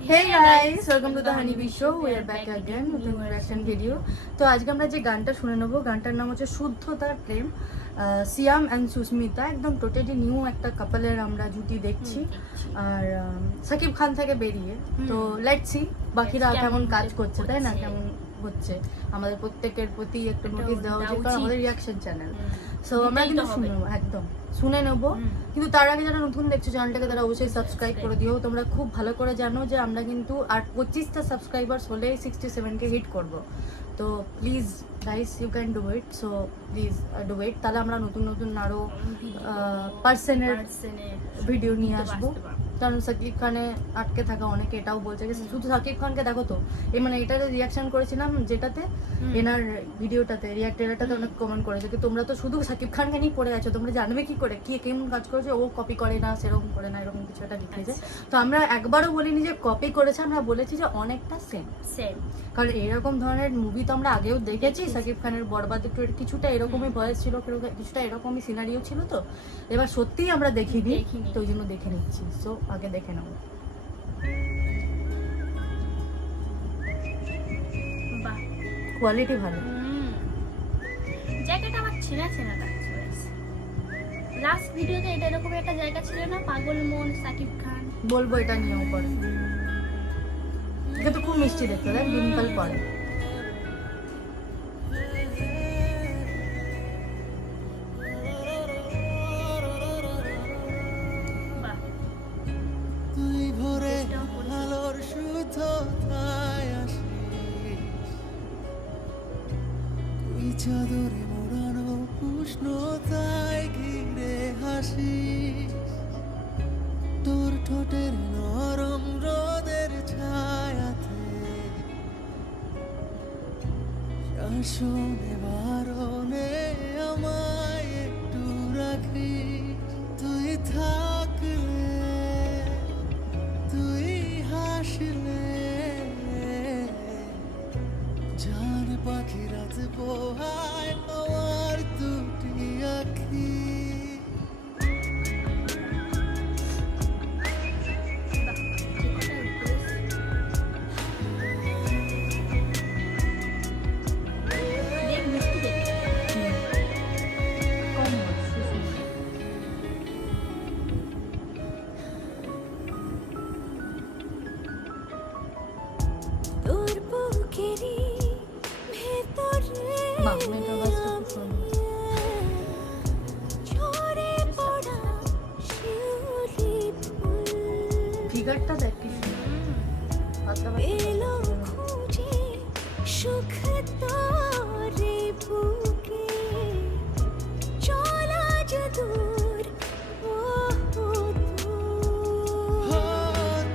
Hey guys, welcome to the Honeybee Show. We are back again with a new reaction video. তো আজকে আমরা যে গানটা শুনে নেব, গানটার নাম হচ্ছে শুদ্ধতার প্রেম। সিয়াম অ্যান্ড সুস্মিতা একদম টোটালি নিউ একটা কাপলের আমরা জুটি দেখছি। আর সাকিব খান থেকে বেরিয়ে, তো লেটস সি বাকিরা কেমন কাজ করছে, তাই না? কেমন হচ্ছে আমাদের প্রত্যেকের প্রতি একটু নোটিস দেওয়া উচিত, কারণ আমাদের রিয়াকশন চ্যানেল। সো আমরা কিন্তু একদম শুনে নেব। কিন্তু তার আগে যারা নতুন দেখছো চ্যানেলটাকে, তারা অবশ্যই সাবস্ক্রাইব করে দিও। তোমরা খুব ভালো করে জানো যে আমরা কিন্তু আর 25টা সাবস্ক্রাইবার্স হলে 67কে হিট করব। তো please guys, you can do it. So please do it. তাহলে আমরা নতুন নতুন আরও পার্সনের ভিডিও নিয়ে আসবো। কারণ সাকিব খানে আটকে থাকা অনেকে এটাও বলছে যে শুধু সাকিব খানকে দেখো। তো এই মানে এটাতে রিয়াকশন করেছিলাম যেটাতে এনার ভিডিওটাতে রিয়াক্টেরাটাতে অনেক কমেন্ট করেছে যে তোমরা তো শুধু সাকিব খানকে নিয়ে পড়ে আছো, তোমরা জানবে কি করে কি কেমন কাজ করেছে, ও কপি করে না, সেরকম করে না, এরকম কিছু একটা লিখেছে। তো আমরা একবারও বলিনি যে কপি করেছে, আমরা বলেছি যে অনেকটা সেম। কারণ এরকম ধরনের মুভি তো আমরা আগেও দেখেছি। সাকিব খানের বরবাদ একটু কিছুটা এরকমই ভয়েস ছিল, কিছুটা এরকমই সিনারিও ছিল। তো এবার সত্যিই আমরা দেখিনি, তো ওই জন্য দেখে নিচ্ছি। সো আগে দেখে নেব। কোয়ালিটি ভালো। জায়গাটা আমার চেনা চেনা লাগছে। লাস্ট ভিডিওতে এটা এরকম একটা জায়গা ছিল না, পাগল মন সাকিব খান। বলবো এটা নিয়েও পরে। এটা তো খুব মিষ্টি দেখতে, তাই ডিম্পল পরে। চাদরে মোড়ানো উষ্ণতায় ঘিরে হাসি, তোর ঠোঁটের নরম রোদের ছায়াতে শাসনে বারণে আমায় একটু রাখি। তুই থাকলে, তুই হাসলে, জান পাখি রাত পোহায় আমার দুটি আখি। ফিগারটা দেখ কি সুখ তোরে বুকে চলা যদুর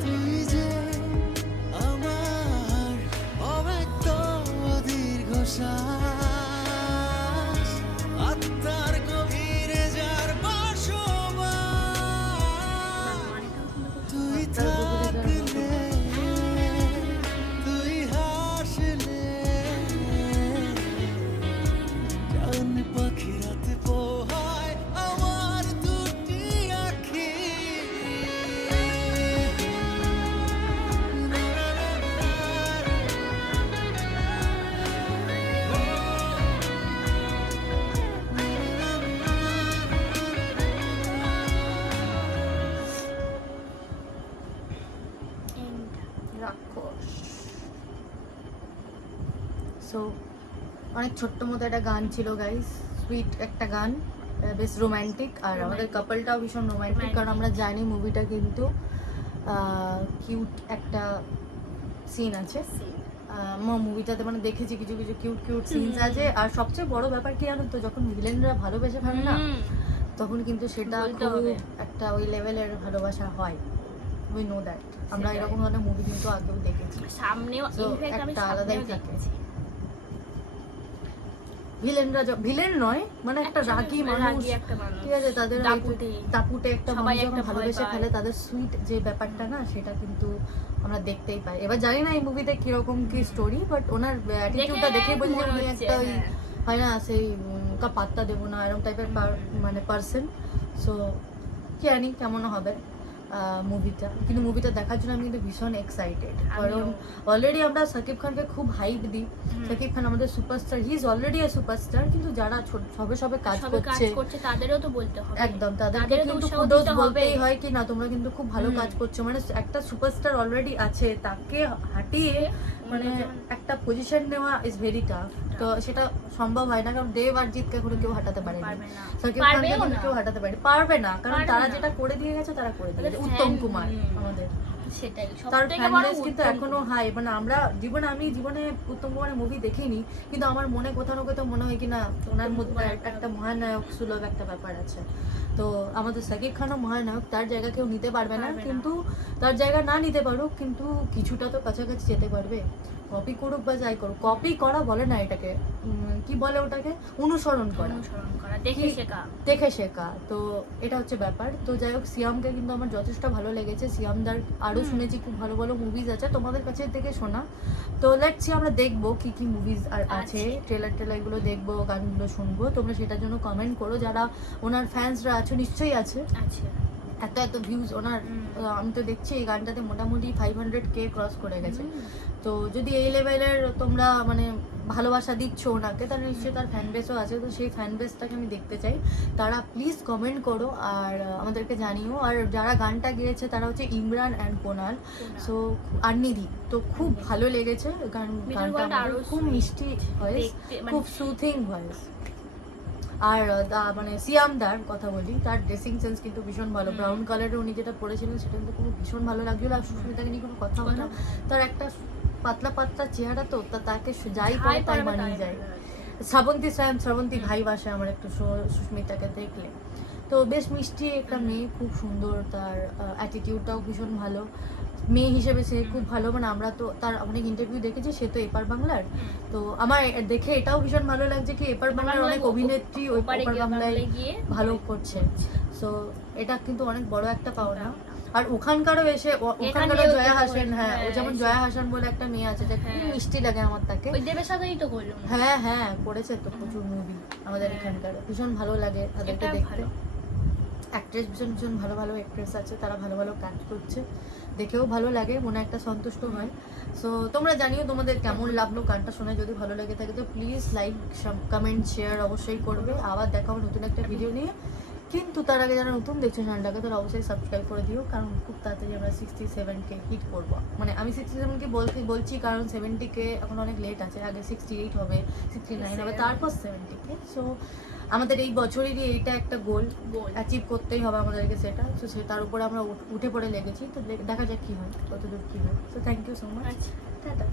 তুই যে আমার অব্যক্ত দীর্ঘশ্বাস, আত্মার গভীরে যার বসবাস। তুই থাকলে, তুই হাসলে, জান পাখি রাত পোহায় আমার দুটি আখি। সো অনেক ছোট্ট মতো একটা গান ছিল গাইস, সুইট একটা গান, বেশ রোম্যান্টিক। আর আমাদের কাপলটাও ভীষণ রোম্যান্টিক, কারণ আমরা জানি মুভিটা কিন্তু কিউট একটা সিন আছে। মুভিটাতে মানে দেখেছি কিছু কিছু কিউট কিউট সিনস আছে। আর সবচেয়ে বড় ব্যাপার কি জানো তো, যখন ভিলেনরা ভালোবেসে ফেলে না, তখন কিন্তু সেটা খুব একটা ওই লেভেলের ভালোবাসা হয়। We know that. আমরা এরকম ধরনের মুভি কিন্তু আগেও দেখেছি, সামনেও একটা আলাদাই থাকে। ভিলেনরা ভিলেন নয়, মানে একটা রাগী মানুষ, ঠিক আছে, তাদের দাপুটে একটা মানুষ যখন ভালোবেসে ফেলে, তাদের সুইট যে ব্যাপারটা না, সেটা কিন্তু আমরা দেখতেই পাই। এবার জানি না এই মুভিতে কিরকম কি স্টোরি, বাট ওনার অ্যাটিটিউডটা দেখে বোঝা যায় উনি একটা ওই হয় না সেই কা পাত্তা দেবো না এরকম টাইপের মানে পার্সন। সো কি জানি কেমন হবে। মুভিটা, কিন্তু মুভিটা দেখার জন্য আমি কিন্তু ভীষণ এক্সাইটেড, কারণ অলরেডি আমরা শাকিব খানকে খুব হাইপ দিই। শাকিব খান আমাদের superstar, he is already A superstar, কিন্তু যারা সবে সবে কাজ করছে তাদেরও তো বলতে হবে, একদম তাদেরকে তাদেরও তো কিন্তু উৎসাহ কুডোস দিতে হবে। বলতেই হয় কি না তোমরা কিন্তু খুব ভালো কাজ করছো, মানে একটা সুপারস্টার অলরেডি আছে তাকে হাঁটিয়ে মানে একটা পজিশন নেওয়া ইজ ভেরি টাফ। তো সেটা সম্ভব হয় না, কারণ দেব আর জিৎকে এখন কেউ হাঁটাতে পারেনি, পারবে না, শাকিব খানকে পারবেও কিন্তু না। কেউ হাঁটাতে পারবে না, কারণ পারবে তারা না। যেটা করে দিয়ে গেছে তারা করে দিয়ে গেছে। তাদের উত্তম fan, কুমার আমাদের, সেটাই তার সবথেকে ফ্যান বড় বেস কিন্তু উত্তম এখনো হাই, মানে আমি জীবনে উত্তম কুমারের মুভি দেখিনি, কিন্তু আমার মনে কোথাও না কোথাও মনে হয় কিনা ওনার মধ্যে একটা মহানায়ক সুলভ একটা ব্যাপার আছে। তো আমাদের শাকিব খানও মহানায়ক, তার জায়গা কেউ নিতে পারবে না, কিন্তু তার জায়গা না নিতে পারুক, কিন্তু কিছুটা তো কাছাকাছি যেতে পারবে। কপি করুক বা যাই করুক, কপি করা বলে না এটাকে, কি বলে ওটাকে, অনুসরণ করা, দেখে শেখা। তো এটা হচ্ছে ব্যাপার। তো যাই হোক, সিয়ামকে কিন্তু আমার যথেষ্ট ভালো লেগেছে। সিয়ামদার আরও শুনেছি খুব ভালো ভালো মুভিজ আছে, তোমাদের কাছে থেকে শোনা। তো লেটস সি, আমরা দেখবো কি কি মুভিজ আর আছে, ট্রেলার এগুলো দেখবো, গানগুলো শুনবো। তোমরা সেটার জন্য কমেন্ট করো, যারা ওনার ফ্যান্সরা আছো নিশ্চয়ই আছে। এত ভিউজ ওনার, আমি তো দেখছি এই গানটাতে মোটামুটি 500K ক্রস করে গেছে। তো যদি এই লেভেলের তোমরা মানে ভালোবাসা দিচ্ছ ওনাকে, তাহলে নিশ্চয়ই তার ফ্যান বেসও আছে। তো সেই ফ্যান বেসটাকে আমি দেখতে চাই। তারা প্লিজ কমেন্ট করো আর আমাদেরকে জানিও। আর যারা গানটা গেয়েছে তারা হচ্ছে ইমরান অ্যান্ড কোনাল, সো আর নিধি। তো খুব ভালো লেগেছে গানটা, খুব মিষ্টি ভয়েস, খুব সুথিং ভয়েস। আর মানে সিয়ামদার কথা বলি, তার ড্রেসিং সেন্স কিন্তু ভীষণ ভালো। ব্রাউন কালারের উনি যেটা পরেছিলেন সেটা কিন্তু খুব ভীষণ ভালো লাগছিল। আর সুস্মিতাকে নিয়ে কোনো কথা হয় না, তার একটা পাতলা পাতলা চেহারা, তো তাকে যাই পরে তাই মানিয়ে যায়। শ্রাবন্তী ভাই বাসে আমার একটু সুস্মিতাকে দেখলে। তো বেশ মিষ্টি একটা মেয়ে, খুব সুন্দর, তার অ্যাটিটিউডটাও ভীষণ ভালো। মেয়ে হিসেবে সে খুব ভালো, মানে আমরা তো তার অনেক ইন্টারভিউ দেখেছি, সে তো এপার বাংলার। তো আমার দেখে এটাও ভীষণ ভালো লাগছে কি এপার বাংলার অনেক অভিনেত্রী ওপার বাংলায় ভালো করছে। সো এটা কিন্তু অনেক বড় একটা পাওনা। আর ওখানকারও জয়া হাসান, হ্যাঁ ও যেমন জয়া হাসান বলে একটা মেয়ে আছে, যে খুব মিষ্টি লাগে আমার তাকে। হ্যাঁ করেছে তো প্রচুর মুভি আমাদের এখানকার, ভীষণ ভালো লাগে তাদেরকে দেখতে। অ্যাক্ট্রেস ভীষণ ভালো ভালো অ্যাক্ট্রেস আছে, তারা ভালো ভালো কাজ করছে, দেখেও ভালো লাগে, মনে একটা সন্তুষ্ট হয়। সো তোমরা জানিও তোমাদের কেমন লাগলো গানটা শুনে। যদি ভালো লেগে থাকে তো প্লিজ লাইক, কমেন্ট, শেয়ার অবশ্যই করবে। আবার দেখা হবে নতুন একটা ভিডিও নিয়ে। কিন্তু তার আগে যারা নতুন দেখছো চ্যানেলটাকে, তারা অবশ্যই সাবস্ক্রাইব করে দিও, কারণ খুব তাড়াতাড়ি আমরা 67K হিট করবো। মানে আমি 67K বলছি কারণ 70K এখন অনেক লেট আছে, আগে 68 হবে, 69 হবে, তারপর 70K। সো আমাদের এই বছরেরই এইটা একটা গোল অ্যাচিভ করতেই হবে আমাদেরকে সেটা। সো তার উপরে আমরা উঠে পড়ে লেগেছি। তো দেখা যাক কী হয়, কতদূর কী হয়। So thank you so much, tata.